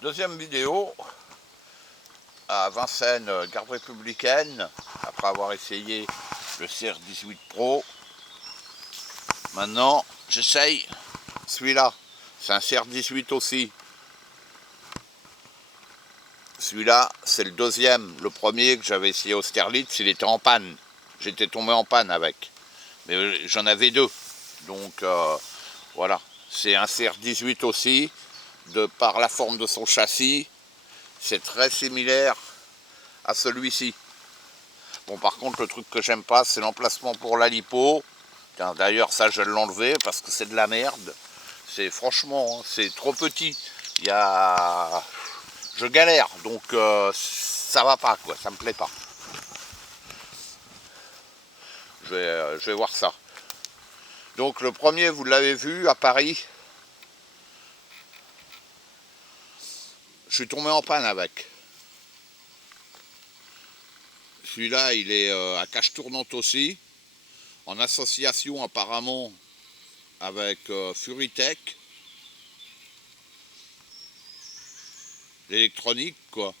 Deuxième vidéo à Vincennes, garde républicaine, après avoir essayé le CR18 Pro. Maintenant, j'essaye celui-là. C'est un CR18 aussi. Celui-là, c'est le deuxième. Le premier que j'avais essayé au Sterlitz, il était en panne. J'étais tombé en panne avec. Mais j'en avais deux. Donc, voilà. C'est un CR18 aussi. De par la forme de son châssis, c'est très similaire à celui-ci. Bon, par contre, le truc que j'aime pas, c'est l'emplacement pour la lipo. D'ailleurs, ça, je vais l'enlever parce que c'est de la merde. C'est franchement, c'est trop petit. Il y a... Je galère, donc ça va pas, quoi. Ça me plaît pas. Je vais voir ça. Donc, le premier, vous l'avez vu, à Paris. Je suis tombé en panne avec. Celui-là, il est à cage tournante aussi, en association apparemment avec Furitech, l'électronique, quoi.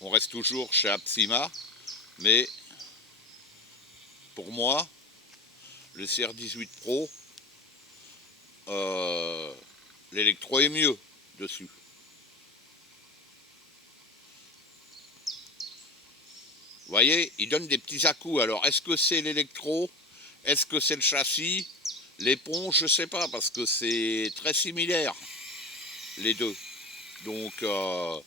On reste toujours chez Apsima, mais pour moi, le CR18 Pro, l'électro est mieux dessus. Vous voyez, il donne des petits à-coups. Alors, est-ce que c'est l'électro? Est-ce que c'est le châssis? L'éponge, je ne sais pas, parce que c'est très similaire, les deux. Donc, quand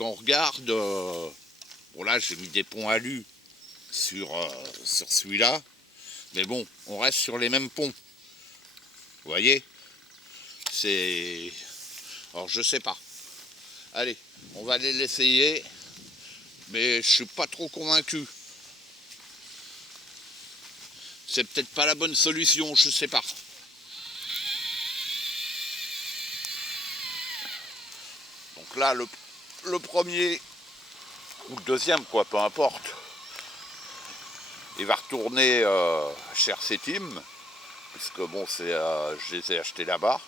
on regarde... bon, là, j'ai mis des ponts alu sur celui-là. Mais bon, on reste sur les mêmes ponts. Vous voyez? C'est... Alors, je sais pas. Allez, on va aller l'essayer. Mais je suis pas trop convaincu. C'est peut-être pas la bonne solution, je sais pas. Donc là, le premier, ou le deuxième, quoi, peu importe, il va retourner chez RC-Team, puisque bon, je les ai achetés là-bas,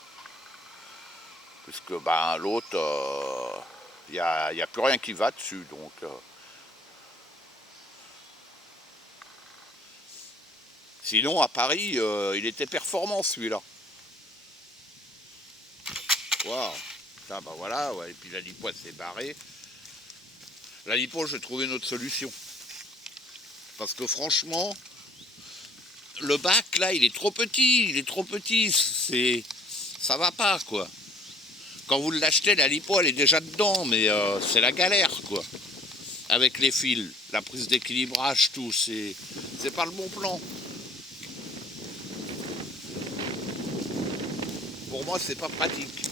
puisque ben, l'autre, il n'y a plus rien qui va dessus, donc... Sinon, à Paris, il était performant, celui-là. Waouh. Ça, bah voilà, ouais. Et puis la lipo, s'est barrée. La lipo, j'ai trouvé une autre solution. Parce que franchement, le bac, là, il est trop petit. Il est trop petit. Ça va pas, quoi. Quand vous l'achetez, la lipo, elle est déjà dedans, mais c'est la galère, quoi. Avec les fils, la prise d'équilibrage, tout, c'est pas le bon plan. Pour moi, c'est pas pratique.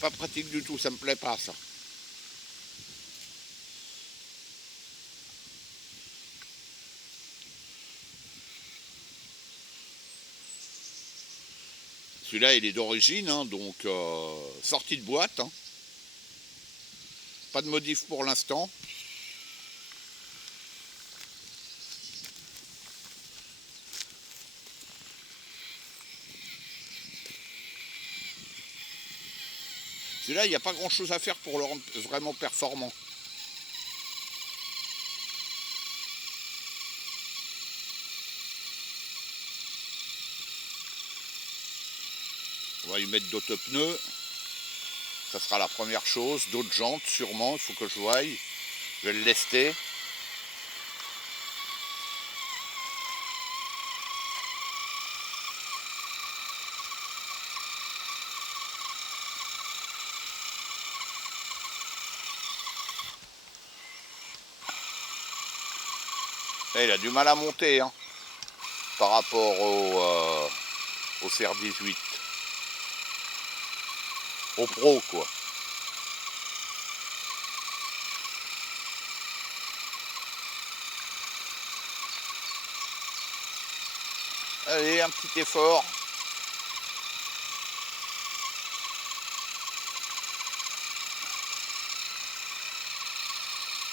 Pas pratique du tout, ça me plaît pas, ça. Celui-là, il est d'origine, hein, donc sorti de boîte. Hein. Pas de modif pour l'instant. Celui-là, il n'y a pas grand-chose à faire pour le rendre vraiment performant. On va lui mettre d'autres pneus. Ça sera la première chose. D'autres jantes, sûrement. Il faut que je voie. Je vais le lester. Et il a du mal à monter hein, par rapport au CR18. Au Pro, quoi. Allez, un petit effort.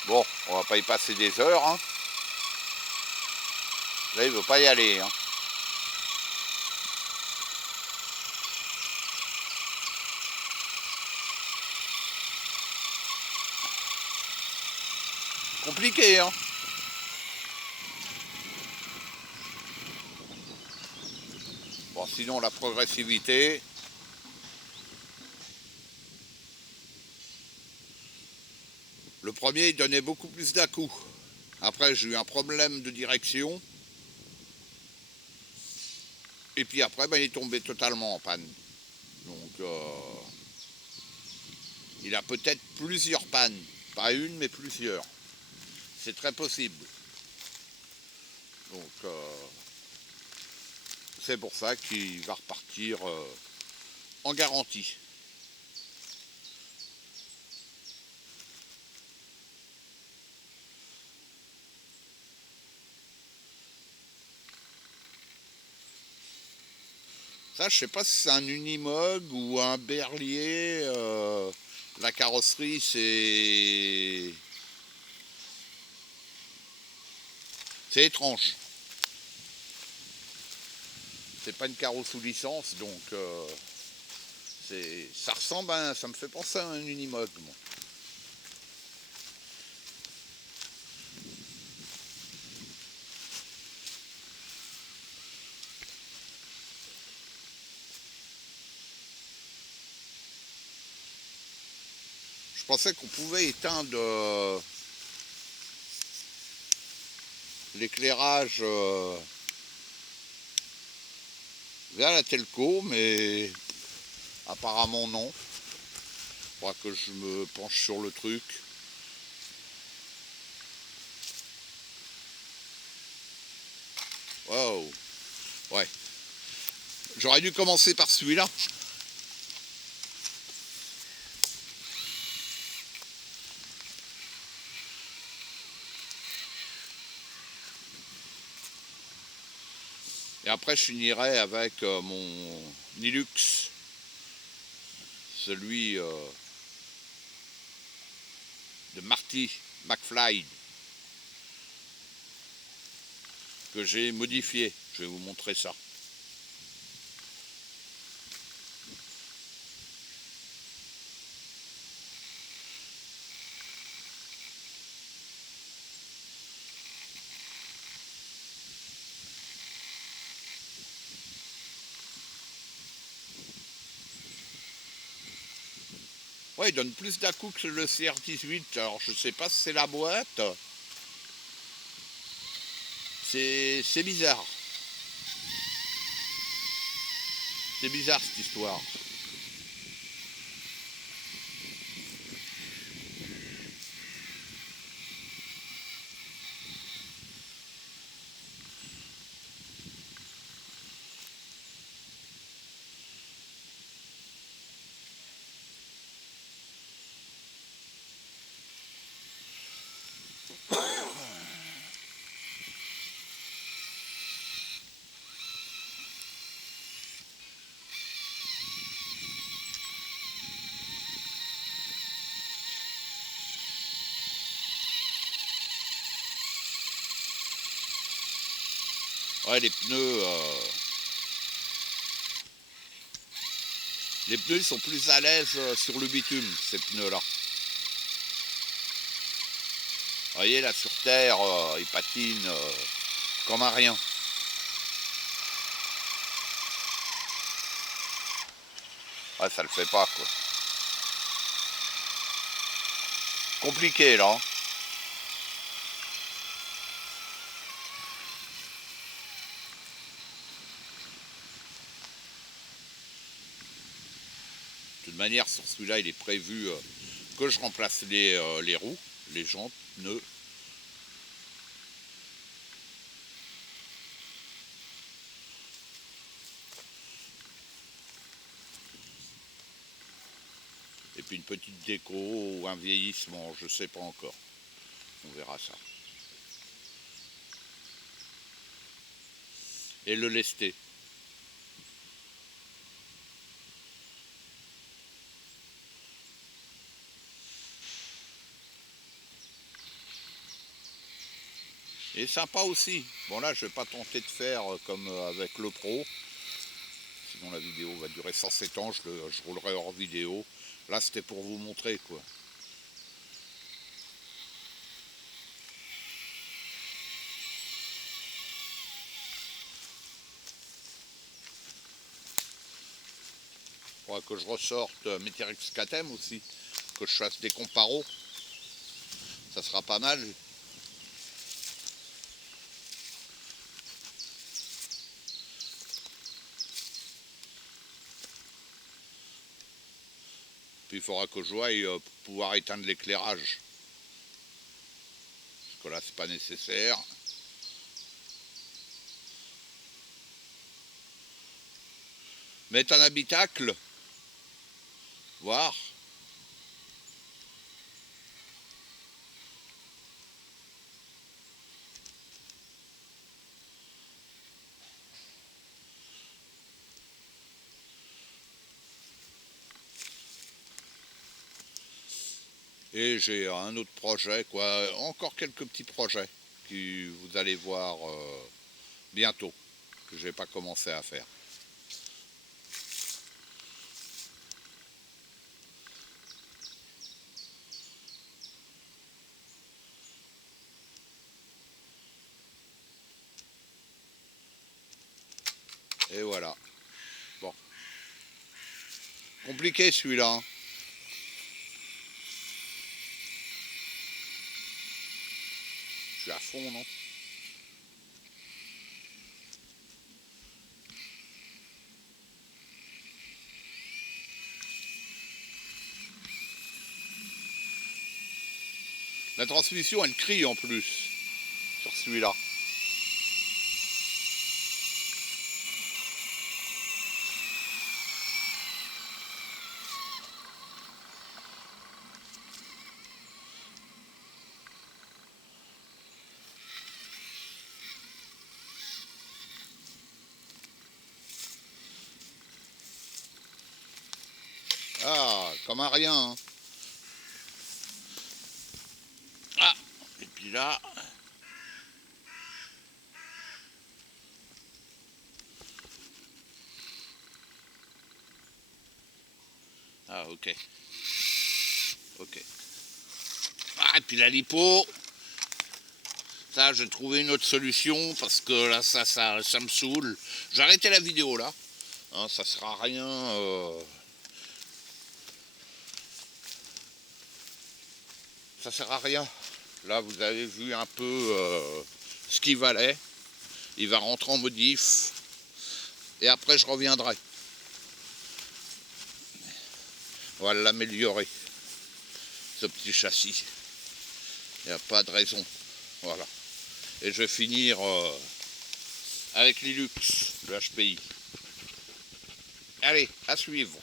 Bon, on va pas y passer des heures. Hein. Là, il veut pas y aller. Hein. Compliqué, hein. Bon, sinon la progressivité. Le premier, il donnait beaucoup plus d'à-coups. Après, j'ai eu un problème de direction. Et puis après, ben, il est tombé totalement en panne. Donc, il a peut-être plusieurs pannes. Pas une, mais plusieurs. C'est très possible. Donc, c'est pour ça qu'il va repartir en garantie. Ça, je sais pas si c'est un Unimog ou un Berlier. La carrosserie, c'est étrange. C'est pas une carro sous licence, donc ça ressemble à ça me fait penser à un Unimog. Bon. Je pensais qu'on pouvait éteindre l'éclairage vers la telco, mais apparemment non. Il faudra que je me penche sur le truc. Wow. Ouais. J'aurais dû commencer par celui-là. Et après, je finirai avec mon Nilux, celui de Marty McFly, que j'ai modifié. Je vais vous montrer ça. Ouais, il donne plus d'à-coups que le CR18. Alors, je sais pas si c'est la boîte. C'est bizarre. C'est bizarre cette histoire. Ouais, les pneus ils sont plus à l'aise sur le bitume, ces pneus-là. Vous voyez, là, sur terre, ils patinent comme un rien. Ouais, ça le fait pas, quoi. Compliqué, là. Hein. De toute manière, sur celui-là, il est prévu que je remplace les roues, les jantes, pneus. Et puis une petite déco ou un vieillissement, je sais pas encore. On verra ça. Et le lester. Et sympa aussi. Bon là, je vais pas tenter de faire comme avec le Pro. Sinon la vidéo va durer 107 ans, je roulerai hors vidéo. Là, c'était pour vous montrer, quoi. Faudra que je ressorte Meterex KTM aussi, que je fasse des comparos. Ça sera pas mal. Puis il faudra que je voie pour pouvoir éteindre l'éclairage. Parce que là, c'est pas nécessaire. Mettre un habitacle. Voir. Et j'ai un autre projet, quoi. Encore quelques petits projets que vous allez voir bientôt, que je n'ai pas commencé à faire. Et voilà. Bon. Compliqué celui-là. Hein. Je suis à fond, non? La transmission, elle crie en plus sur celui-là. Ah, comme un rien. Hein. Ah, et puis là... Ah, ok. Ok. Ah, et puis la lipo... Ça, j'ai trouvé une autre solution parce que là, ça me saoule. J'ai arrêté la vidéo là. Hein, ça sert à rien. Ça sert à rien. Là, vous avez vu un peu ce qu'il valait. Il va rentrer en modif. Et après, je reviendrai. On va l'améliorer. Ce petit châssis. Il n'y a pas de raison. Voilà. Et je vais finir avec l'Ilux, le HPI. Allez, à suivre.